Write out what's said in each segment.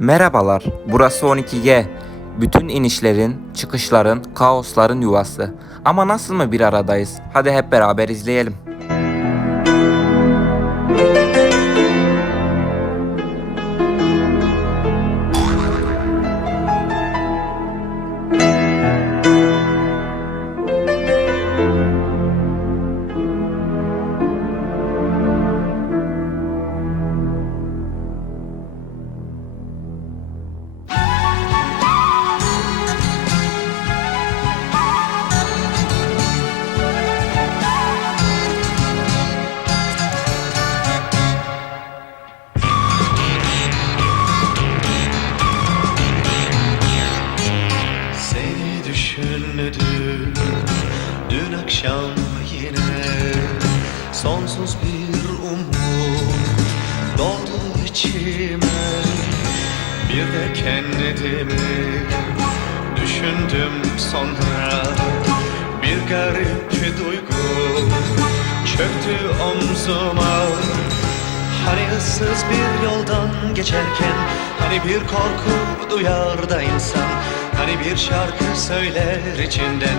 Merhabalar, burası 12G. Bütün inişlerin, çıkışların, kaosların yuvası. Ama nasıl mı bir aradayız? Hadi hep beraber izleyelim. Dün akşam yine Sonsuz bir umut doldu içime. Bir de kendimi düşündüm sonra. Bir garip duygu çöktü omzuma. Hani ıssız bir yoldan geçerken Hani bir korku duyar da insan. Hani bir şarkı söyler içinden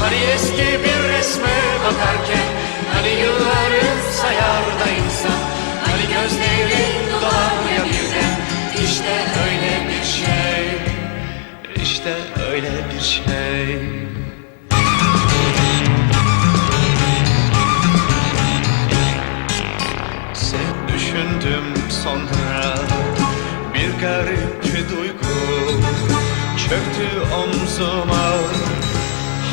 Hani eski bir resme bakarken Hani yılları sayar da insan Hani gözleri dolar ya birden İşte öyle bir şey İşte öyle bir şey. Sen düşündüm sonra bir garip duygu çöktü omzuma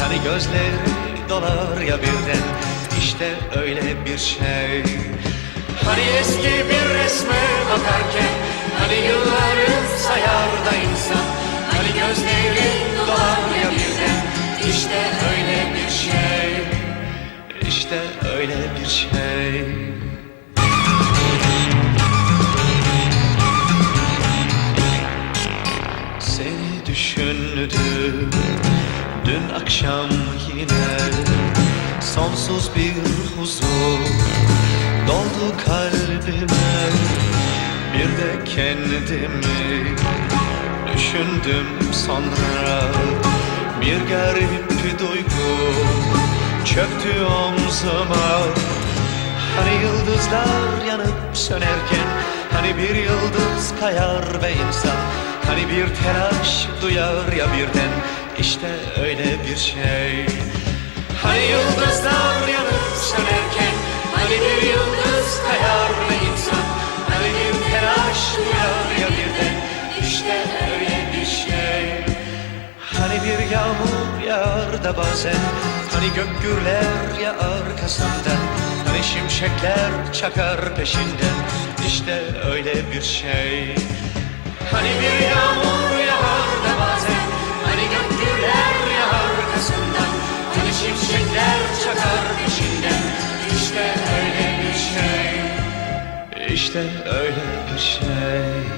Hani gözleri dolar ya birden. İşte öyle bir şey Sonsuz bir huzur doldu kalbime. Bir de kendimi düşündüm sonra. Bir garip duygu çöktü omzuma. Hani yıldızlar yanıp sönerken Hani bir yıldız kayar ve insan. Hani bir telaş duyar ya birden. İşte öyle bir şey. Hani yıldızlar yağmur yağar da bazen. Hani gök gürler ya arkasından Hani şimşekler çakar peşinden. İşte öyle bir şey. Hani bir yağmur yağar da bazen Hani gök gürler ya arkasından. Hani şimşekler çakar peşinden. İşte öyle bir şey. İşte öyle bir şey